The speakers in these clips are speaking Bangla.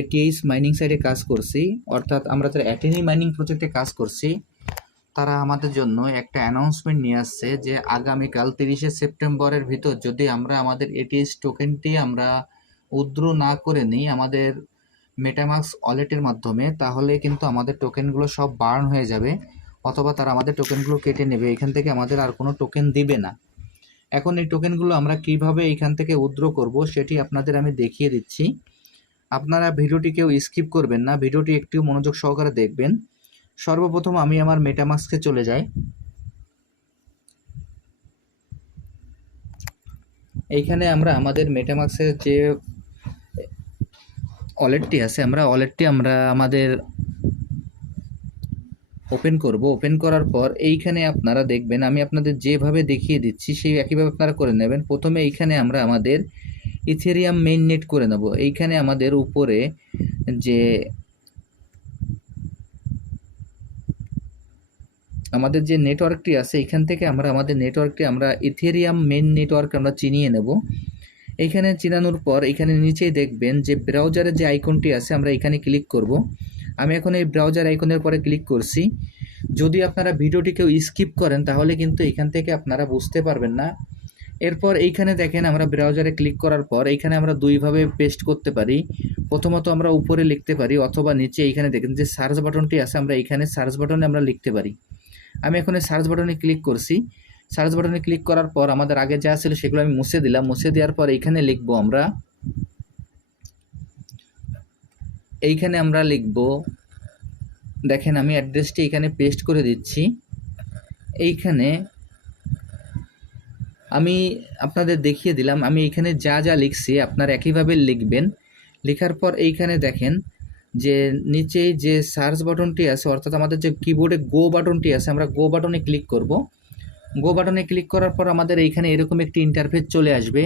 এটিএইচ মাইনিং সাইটে কাজ করছি, অর্থাৎ আমরা যারা অ্যাটেনি মাইনিং প্রজেক্টে কাজ করছি, তারা আমাদের জন্য একটা অ্যানাউন্সমেন্ট নিয়ে আসছে যে আগামীকাল তিরিশে সেপ্টেম্বরের ভিতর যদি আমরা আমাদের এটিএস টোকেনটি আমরা উদ্র না করে নিই আমাদের মেটামাক্স ওয়ালেটের মাধ্যমে, তাহলে কিন্তু আমাদের টোকেনগুলো সব বার্ন হয়ে যাবে, অথবা তারা আমাদের টোকেনগুলো কেটে নেবে, এখান থেকে আমাদের আর কোনো টোকেন দিবে না। এখন এই টোকেনগুলো আমরা কীভাবে এইখান থেকে উদ্র করব, সেটি আপনাদের আমি দেখিয়ে দিচ্ছি। আপনারা ভিডিওটি কেউ স্কিপ করবেন না, ভিডিওটি একটু মনোযোগ সহকারে দেখবেন। সর্বপ্রথম আমি আমার মেটামাস্কে চলে যাই। এইখানে আমরা আমাদের মেটামাক্সের যে ওয়ালেটটি আছে, আমরা ওয়ালেটটি আমরা আমাদের ওপেন করব। ওপেন করার পর এইখানে আপনারা দেখবেন, আমি আপনাদের যেভাবে দেখিয়ে দিচ্ছি, সেই একইভাবে আপনারা করে নেবেন। প্রথমে এইখানে আমরা আমাদের ইথেরিয়াম মেইন নেট করে নেব। এইখানে আমাদের উপরে যে আমাদের যে নেটওয়ার্কটি আছে, এখান থেকে আমরা, আমাদের নেটওয়ার্কটি আমরা ইথেরিয়াম মেন নেটওয়ার্ক আমরা চিনিয়ে নেব। এইখানে চিনানোর পর এখানে নিচেই দেখবেন যে ব্রাউজারের যে আইকনটি আছে, আমরা এখানে ক্লিক করব। আমি এখন এই ব্রাউজার আইকনের পরে ক্লিক করছি। যদি আপনারা ভিডিওটি কেউ স্কিপ করেন, তাহলে কিন্তু এখান থেকে আপনারা বুঝতে পারবেন না এরপর এইখানে দেখেন আমরা ব্রাউজারে ক্লিক করার পর এইখানে আমরা দুইভাবে পেস্ট করতে পারি। প্রথমত আমরা উপরে লিখতে পারি অথবা নিচে এইখানে দেখেন যে সার্চ বাটনটি আছে, আমরা এইখানে সার্চ বাটনে আমরা লিখতে পারি। আমি এখন সার্চ বাটনে ক্লিক করছি। সার্চ বাটনে ক্লিক করার পর আমাদের আগে যা ছিল সেগুলো আমি মুছে দিলাম। মুছে দেওয়ার পর এইখানে লিখব আমরা, এইখানে আমরা লিখব, দেখেন আমি অ্যাড্রেসটি এখানে পেস্ট করে দিচ্ছি। এইখানে আমি আপনাদের দেখিয়ে দিলাম, আমি এইখানে যা যা লিখছি আপনারা একইভাবে লিখবেন। লেখার পর এইখানে দেখেন যে নিচেই যে সার্চ বাটনটি আছে, অর্থাৎ আমাদের যে কিবোর্ডে গো বাটনটি আছে, আমরা গো বাটনে ক্লিক করব। গো বাটনে ক্লিক করার পর আমাদের এইখানে এরকম একটি ইন্টারফেস চলে আসবে।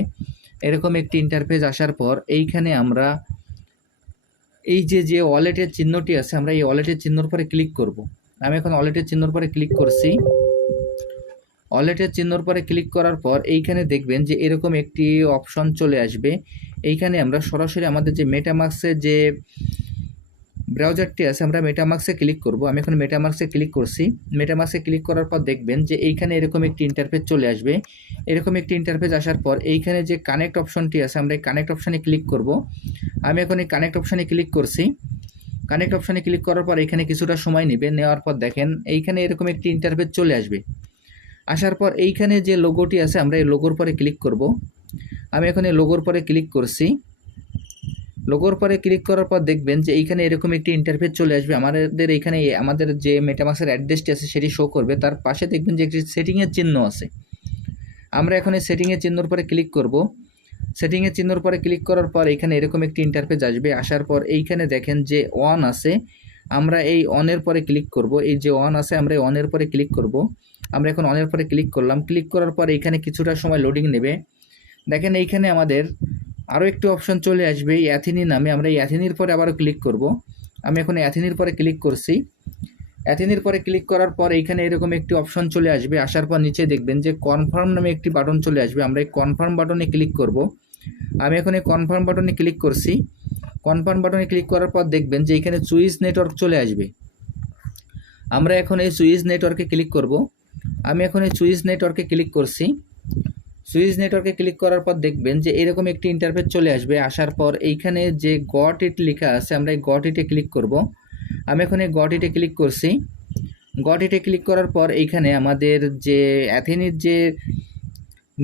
এরকম একটি ইন্টারফেস আসার পর এইখানে আমরা এই যে যে ওয়ালেটের চিহ্নটি আছে, আমরা এই ওয়ালেটের চিহ্নর পরে ক্লিক করব। আমি এখন ওয়ালেটের চিহ্নর পরে ক্লিক করছি। ওয়ালেটের চিহ্নর পরে ক্লিক করার পর এইখানে দেখবেন যে এরকম একটি অপশন চলে আসবে। এইখানে আমরা সরাসরি আমাদের যে মেটামাক্সের যে ব্রাউজারটি আছে, আমরা মেটামাক্সে ক্লিক করব। আমি এখন মেটামাক্সে ক্লিক করছি। মেটামাক্সে ক্লিক করার পর দেখবেন যে এইখানে এরকম একটি ইন্টারফেস চলে আসবে। এরকম একটি ইন্টারফেস আসার পর এইখানে যে কানেক্ট অপশনটি আছে, আমরা এই কানেক্ট অপশানে ক্লিক করব। আমি এখন এই কানেক্ট অপশানে ক্লিক করছি। কানেক্ট অপশানে ক্লিক করার পর এখানে কিছুটা সময় নেবে নেওয়ার পর দেখেন এইখানে এরকম একটি ইন্টারফেস চলে আসবে। আসার পর এইখানে যে লোগোটি আছে, আমরা এই লোগোর পরে ক্লিক করব। আমি এখন লোগোর পরে ক্লিক করছি। লোগোর পরে ক্লিক করার পর দেখবেন যে এইখানে এরকম একটি ইন্টারফেস চলে আসবে। আমাদের এইখানে আমাদের যে মেটামাক্সের অ্যাড্রেসটি আছে, সেটি শো করবে। তার পাশে দেখবেন যে একটি সেটিংয়ের চিহ্ন আছে। আমরা এখন এই সেটিংয়ের চিহ্নর পরে ক্লিক করব। সেটিংয়ের চিহ্নর পরে ক্লিক করার পর এখানে এরকম একটি ইন্টারফেস আসবে। আসার পর এইখানে দেখেন যে অন আছে। আমরা এই অনের পরে ক্লিক করব। এই যে অন আছে, আমরা এই অনের পরে ক্লিক করব। আমরা এখন অনের পরে ক্লিক করলাম। ক্লিক করার পর এখানে কিছুটা সময় লোডিং নেবে। দেখেন এইখানে আমাদের আরও একটি অপশন চলে আসবে, এই অ্যাথিনি নামে। আমরা এই অ্যাথিনির পরে আবারও ক্লিক করব। আমি এখন অ্যাথিনির পরে ক্লিক করছি। অ্যাথিনির পরে ক্লিক করার পর এইখানে এরকম একটি অপশন চলে আসবে। আসার পর নিচে দেখবেন যে কনফার্ম নামে একটি বাটন চলে আসবে। আমরা এই কনফার্ম বাটনে ক্লিক করব। আমি এখন এই কনফার্ম বাটনে ক্লিক করছি। কনফার্ম বাটনে ক্লিক করার পর দেখবেন যে এখানে সুইচ নেটওয়ার্ক চলে আসবে। আমরা এখন এই সুইচ নেটওয়ার্কে ক্লিক করব। আমি এখন এই সুইচ নেটওয়ার্কে ক্লিক করছি। সুইচ নেটওয়ার্কে ক্লিক করার পর দেখবেন যে এরকম একটি ইন্টারফেস চলে আসবে। আসার পর এইখানে যে গট ইট লেখা আছে, আমরা এই গট ইটে ক্লিক করব। আমি এখন এই গট ইটে ক্লিক করছি। গট ইটে ক্লিক করার পর এইখানে আমাদের যে অ্যাথেনির যে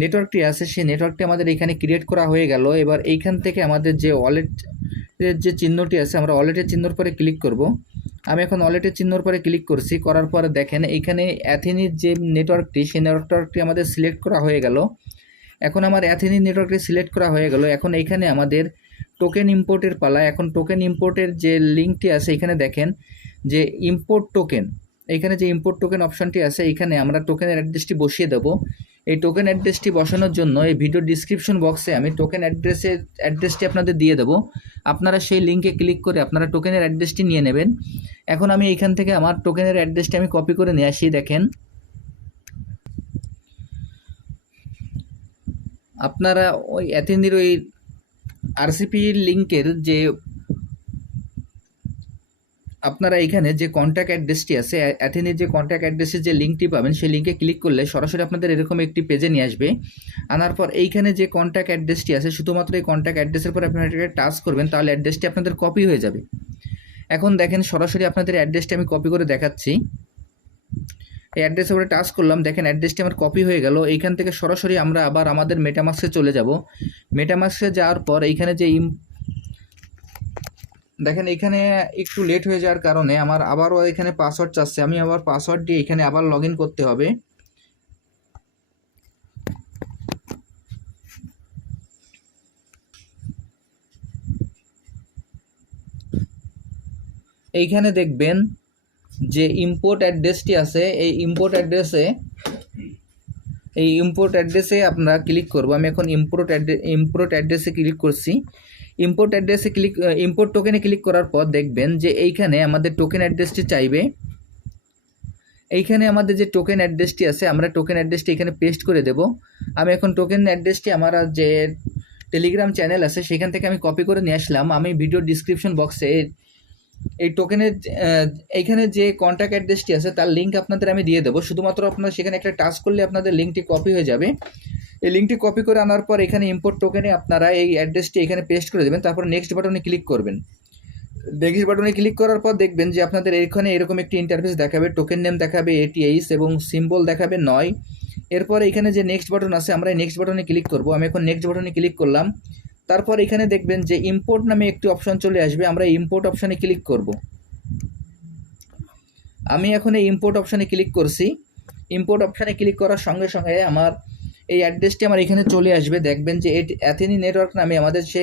নেটওয়ার্কটি আছে, সেই নেটওয়ার্কটি আমাদের এখানে ক্রিয়েট করা হয়ে গেল। এবার এইখান থেকে আমাদের যে ওয়ালেট যে চিহ্নটি আছে, আমরা ওয়ালেটের চিহ্নর পরে ক্লিক করব। আমি এখন ওয়ালেটের চিহ্নর পরে ক্লিক করছি, করার পরে দেখেন এইখানে অ্যাথেনির যে নেটওয়ার্কটি সেই নেটওয়ার্কটি আমাদের সিলেক্ট করা হয়ে গেল। এখন আমার অ্যাথেনির নেটওয়ার্কটি সিলেক্ট করা হয়ে গেল। এখন এইখানে আমাদের টোকেন ইম্পোর্টের পালা, এখন টোকেন ইম্পোর্টের যে লিঙ্কটি আছে এখানে দেখেন যে ইম্পোর্ট টোকেন এখানে যে ইম্পোর্ট টোকেন অপশানটি আছে এখানে আমরা টোকেনের অ্যাড্রেসটি বসিয়ে দেবো। এই টোকেন অ্যাড্রেসটি বসানোর জন্য এই ভিডিও ডিসক্রিপশন বক্সে আমি টোকেন অ্যাড্রেসের অ্যাড্রেসটি আপনাদের দিয়ে দেবো। আপনারা সেই লিঙ্কে ক্লিক করে আপনারা টোকেনের অ্যাড্রেসটি নিয়ে নেবেন। এখন আমি এখান থেকে আমার টোকেনের অ্যাড্রেসটি আমি কপি করে নিয়ে আসি, দেখেন। আপনারা ওই অ্যাথেনির ওই আরসিপি লিঙ্কের যে আপনারা এখানে যে কন্ট্যাক্ট অ্যাড্রেসটি আছে অ্যাথেনির যে কন্ট্যাক্ট অ্যাড্রেসের যে লিঙ্কটি পাবেন, সেই লিঙ্কে ক্লিক করলে সরাসরি আপনাদের এরকম একটি পেজে নিয়ে আসবে। আনার পর এইখানে যে কন্ট্যাক্ট অ্যাড্রেসটি আছে, শুধুমাত্র এই কন্ট্যাক্ট অ্যাড্রেসের পর আপনারা এটাকে টাচ করবেন, তাহলে অ্যাড্রেসটি আপনাদের কপি হয়ে যাবে। এখন দেখেন সরাসরি আপনাদের অ্যাড্রেসটি আমি কপি করে দেখাচ্ছি। এই অ্যাড্রেসের উপরে টাচ করলাম, দেখেন অ্যাড্রেসটি আমার কপি হয়ে গেল। এইখান থেকে সরাসরি আমরা আবার আমাদের মেটামাক্সে চলে যাব। মেটামাক্সে যাওয়ার পর এইখানে যে দেখেন, এখানে একটু লেট হয়ে যাওয়ার কারণে আমার আবারও এখানে পাসওয়ার্ড চাচ্ছে। আমি আবার পাসওয়ার্ড দিয়ে এখানে আবার লগ করতে হবে। এইখানে দেখবেন যে ইম্পোর্ট অ্যাড্রেসটি আছে, এই ইম্পোর্ট অ্যাড্রেসে এই ইম্পোর্ট অ্যাড্রেসে আপনারা ক্লিক করব। আমি এখন ইম্পোর্ট অ্যাড্রেস ইম্পোর্ট অ্যাড্রেসে ক্লিক করছি। ইম্পোর্ট অ্যাড্রেসে ক্লিক ইম্পোর্ট টোকেনে ক্লিক করার পর দেখবেন যে এইখানে আমাদের টোকেন অ্যাড্রেসটি চাইবে। এইখানে আমাদের যে টোকেন অ্যাড্রেসটি আছে, আমরা টোকেন অ্যাড্রেসটি এখানে পেস্ট করে দেব। আমি এখন টোকেন অ্যাড্রেসটি আমার যে টেলিগ্রাম চ্যানেল আছে, সেখান থেকে আমি কপি করে নিয়ে আসলাম। আমি ভিডিও ডিসক্রিপশন বক্সে এই টোকেনের এইখানে যে কন্ট্যাক্ট অ্যাড্রেসটি আছে, তার লিঙ্ক আপনাদের আমি দিয়ে দেবো। শুধুমাত্র আপনারা সেখানে একটা টাচ করলে আপনাদের লিঙ্কটি কপি হয়ে যাবে। এই লিঙ্কটি কপি করে আনার পর এখানে ইম্পোর্ট টোকেনে আপনারা এই অ্যাড্রেসটি এখানে পেস্ট করে দেবেন, তারপর নেক্সট বাটনে ক্লিক করবেন। নেক্সট বাটনে ক্লিক করার পর দেখবেন যে আপনাদের এখানে এরকম একটি ইন্টারফেস দেখাবে টোকেন নেম দেখাবে এটিএইস এবং সিম্বল দেখাবে নয়। এরপর এখানে যে নেক্সট বাটন আছে, আমরা নেক্সট বাটনে ক্লিক করব। আমি এখন নেক্সট বাটনে ক্লিক করলাম। তারপর এখানে দেখবেন যে ইম্পোর্ট নামে একটি অপশন চলে আসবে, আমরা ইম্পোর্ট অপশানে ক্লিক করব। আমি এখন এই ইম্পোর্ট অপশানে ক্লিক করছি। ইম্পোর্ট অপশানে ক্লিক করার সঙ্গে সঙ্গে আমার এই অ্যাড্রেসটি আমার এখানে চলে আসবে। দেখবেন যে এটি অ্যাথেনি নেটওয়ার্ক নামে আমাদের সে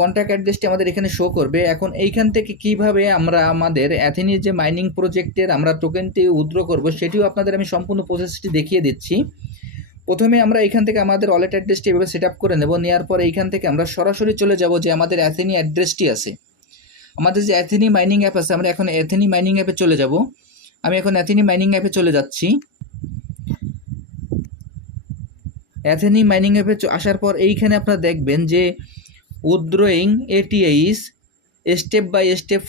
কন্ট্যাক্ট অ্যাড্রেসটি আমাদের এখানে শো করবে। এখন এইখান থেকে কীভাবে আমরা আমাদের অ্যাথেনির যে মাইনিং প্রজেক্টের আমরা টোকেনটি উইথড্র করব, সেটিও আপনাদের আমি সম্পূর্ণ প্রসেসটি দেখিয়ে দিচ্ছি। প্রথমে আমরা এখান থেকে আমাদের ওয়ালেট অ্যাড্রেসটি এভাবে সেট আপ করে নেব। নেওয়ার পরে এইখান থেকে আমরা সরাসরি চলে যাব যে আমাদের অ্যাথেনি অ্যাড্রেসটি আছে। আমাদের যে অ্যাথেনি মাইনিং অ্যাপ আছে, আমরা এখন অ্যাথেনি মাইনিং অ্যাপে চলে যাব। আমি এখন অ্যাথেনি মাইনিং অ্যাপে চলে যাচ্ছি। অ্যাথেনি মাইনিং অ্যাপে আসার পর এইখানে আপনারা দেখবেন যে উদ্রোয়িং এটিএইস স্টেপ বাই স্টেপ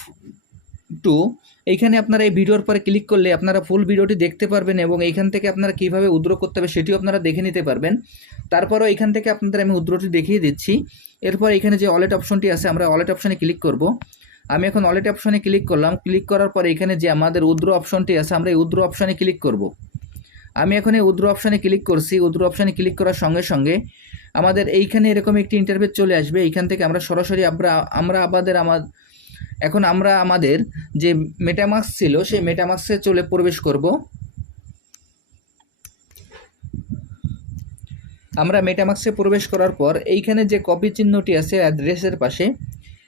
টু এইখানে আপনারা এই ভিডিওর পরে ক্লিক করলে আপনারা ফুল ভিডিওটি দেখতে পারবেন এবং এইখান থেকে আপনারা কীভাবে উদ্র করতে হবে সেটিও আপনারা দেখে নিতে পারবেন। তারপরও এখান থেকে আপনাদের আমি উদ্রটি দেখিয়ে দিচ্ছি। এরপর এখানে যে ওয়ালেট অপশনটি আছে, আমরা ওয়ালেট অপশনে ক্লিক করব। আমি এখন ওয়ালেট অপশনে ক্লিক করলাম। ক্লিক করার পর এখানে যে আমাদের উদ্র অপশনটি আছে, আমরা এই উদ্র অপশনে ক্লিক করব। আমি এখন এই উদ্র অপশানে ক্লিক করছি। উদ্র অপশানে ক্লিক করার সঙ্গে সঙ্গে আমাদের এইখানে এরকম একটি ইন্টারভেট চলে আসবে। এইখান থেকে আমরা সরাসরি আমরা আমরা আমাদের আমার, এখন আমরা আমাদের যে মেটামাক্স ছিল, সেই মেটামাক্সে চলে প্রবেশ করব। আমরা মেটামাক্সে প্রবেশ করার পর এইখানে যে কপি চিহ্নটি আছে অ্যাড্রেসের পাশে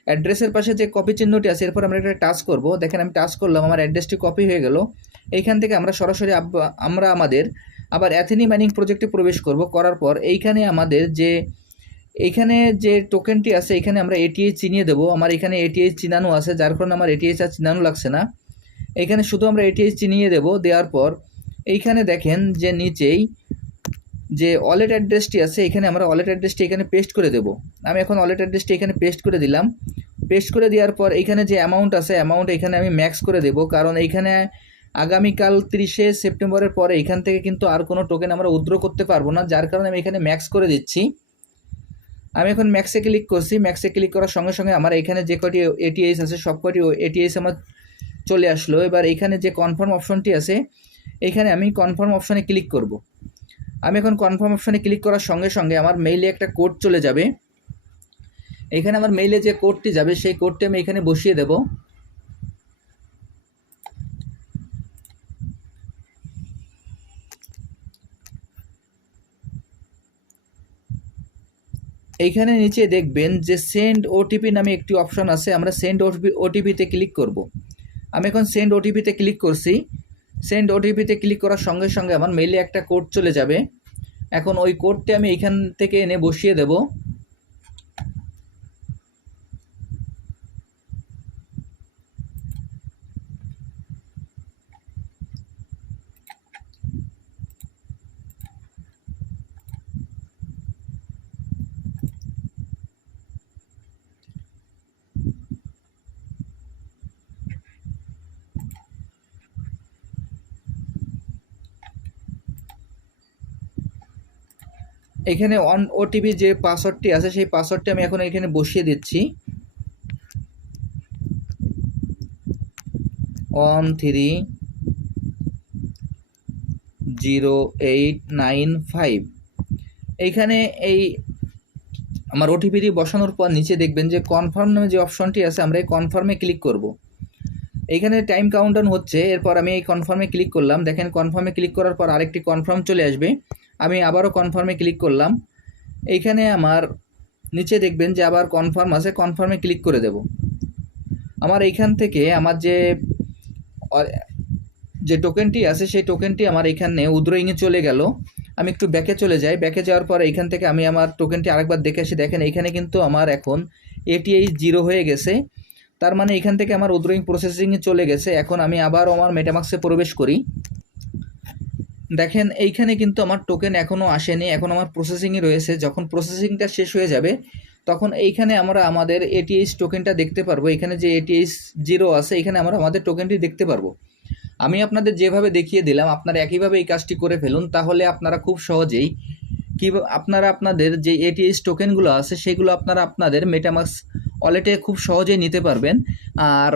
অ্যাড্রেসের পাশে যে কপি চিহ্নটি আছে, এরপর আমরা এটা টাচ করব। দেখেন আমি টাচ করলাম, আমার অ্যাড্রেসটি কপি হয়ে গেল। এইখান থেকে আমরা সরাসরি আমরা আমাদের আবার অ্যাথেনি মাইনিং প্রজেক্টে প্রবেশ করব, করার পর এইখানে আমাদের যে, এইখানে যে টোকেনটি আছে এখানে আমরা এটিএইচ চিনিয়ে দেবো। আমার এখানে এটিএইচ চিনানো আছে, যার কারণে আমার এটিএইচ আর চিনানো লাগছে না। এখানে শুধু আমরা এটিএইচ চিনিয়ে দেবো, দেওয়ার পর এইখানে দেখেন যে নিচেই যে ওয়ালেট অ্যাড্রেসটি আছে, এখানে আমরা ওয়ালেট অ্যাড্রেসটি এখানে পেস্ট করে দেবো। আমি এখন ওয়ালেট অ্যাড্রেসটি এখানে পেস্ট করে দিলাম। পেস্ট করে দেওয়ার পর এখানে যে অ্যামাউন্ট আছে অ্যামাউন্ট এখানে আমি ম্যাক্স করে দেবো। কারণ এইখানে আগামীকাল তিরিশে সেপ্টেম্বরের পরে এখান থেকে কিন্তু আর কোনো টোকেন আমরা উদ্র করতে পারব না, যার কারণে আমি এখানে ম্যাক্স করে দিচ্ছি। আমি এখন ম্যাক্সে ক্লিক করছি ম্যাক্সে ক্লিক করার সঙ্গে সঙ্গে আমার এখানে যে কটি এটিএস আছে, সব কটি এটিএস আমার চলে আসলো। এবার এখানে যে কনফার্ম অপশনটি আছে, এখানে আমি কনফার্ম অপশনে ক্লিক করব। আমি এখন কনফার্ম অপশনে ক্লিক করার সঙ্গে সঙ্গে আমার মেইলে একটা কোড চলে যাবে। এখানে আমার মেইলে যে কোডটি যাবে, সেই কোডটি আমি এখানে বসিয়ে দেবো। এইখানে নিচে দেখবেন যে সেন্ড ওটিপি নামে একটি অপশন আছে, আমরা সেন্ড ওটিপি ওটিপিতে ক্লিক করব। আমি এখন সেন্ড ওটিপিতে ক্লিক করছি। সেন্ড ওটিপিতে ক্লিক করার সঙ্গে সঙ্গে আমার মেইলে একটা কোড চলে যাবে। এখন ওই কোডটি আমি এখান থেকে এনে বসিয়ে দেবো। এখানে অন ওটিপি যে পাসওয়ার্ডটি আছে, সেই পাসওয়ার্ডটি আমি এখন এখানে বসিয়ে দিচ্ছি। One three zero eight nine five এইখানে এই আমার ওটিপিটি বসানোর পর নিচে দেখবেন যে কনফার্ম নামে যে অপশনটি আছে, আমরা এই কনফার্মে ক্লিক করব। এইখানে টাইম কাউন্টার হচ্ছে, এরপর আমি এই কনফার্মে ক্লিক করলাম। দেখেন কনফার্মে ক্লিক করার পর আরেকটি কনফার্ম চলে আসবে। আমি আবারও কনফার্মে ক্লিক করলাম। এইখানে আমার নিচে দেখবেন যে আবার কনফার্ম আছে কনফার্মে ক্লিক করে দেব। আমার এইখান থেকে আমার যে যে টোকেনটি আছে, সেই টোকেনটি আমার এখানে উদ্রয়িংয়ে চলে গেল। আমি একটু ব্যাকে চলে যাই। ব্যাকে যাওয়ার পর এইখান থেকে আমি আমার টোকেনটি আরেকবার দেখে এসে দেখেন, এইখানে কিন্তু আমার এখন এটিআই জিরো হয়ে গেছে। তার মানে এখান থেকে আমার উদ্রয়িং প্রসেসিংয়ে চলে গেছে। এখন আমি আবার আমার মেটামাক্সে প্রবেশ করি। দেখেন, এইখানে কিন্তু আমার টোকেন এখনও আসেনি, এখন আমার প্রসেসিংই রয়েছে। যখন প্রসেসিংটা শেষ হয়ে যাবে, তখন এইখানে আমরা আমাদের এটিএইচ টোকেনটা দেখতে পারব। এখানে যে এটিএইচ জিরো আছে, এখানে আমরা আমাদের টোকেনটি দেখতে পারব। আমি আপনাদের যেভাবে দেখিয়ে দিলাম, আপনারা একইভাবে এই কাজটি করে ফেলুন, তাহলে আপনারা খুব সহজেই কি আপনারা আপনাদের যে এটিএইচ টোকেনগুলো আছে, সেগুলো আপনারা আপনাদের মেটামাক্স ওয়ালেটে খুব সহজেই নিতে পারবেন। আর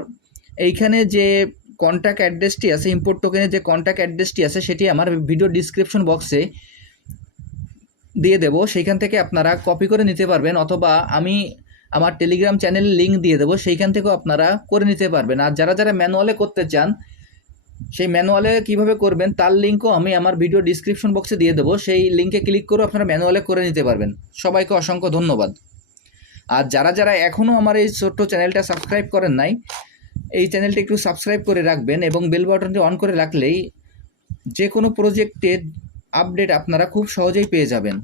এইখানে যে কন্ট্যাক্ট অ্যাড্রেসটি আছে ইম্পোর্ট টোকেনের যে কন্ট্যাক্ট অ্যাড্রেসটি আছে, সেটি আমার ভিডিও ডিসক্রিপশন বক্সে দিয়ে দেব। সেইখান থেকে আপনারা কপি করে নিতে পারবেন অথবা আমি আমার টেলিগ্রাম চ্যানেলের লিঙ্ক দিয়ে দেবো, সেইখান থেকেও আপনারা করে নিতে পারবেন। আর যারা যারা ম্যানুয়ালে করতে চান, সেই ম্যানুয়ালে কীভাবে করবেন, তার লিঙ্কও আমি আমার ভিডিও ডিসক্রিপশন বক্সে দিয়ে দেবো। সেই লিঙ্কে ক্লিক করে আপনারা ম্যানুয়ালে করে নিতে পারবেন। সবাইকে অসংখ্য ধন্যবাদ। আর যারা যারা এখনও আমার এই ছোট্ট চ্যানেলটা সাবস্ক্রাইব করেন নাই এই চ্যানেলটি একটু সাবস্ক্রাইব করে রাখবেন এবং বেল বাটনটি অন করে রাখলেই যে কোনো প্রজেক্টের আপডেট আপনারা খুব সহজেই পেয়ে যাবেন।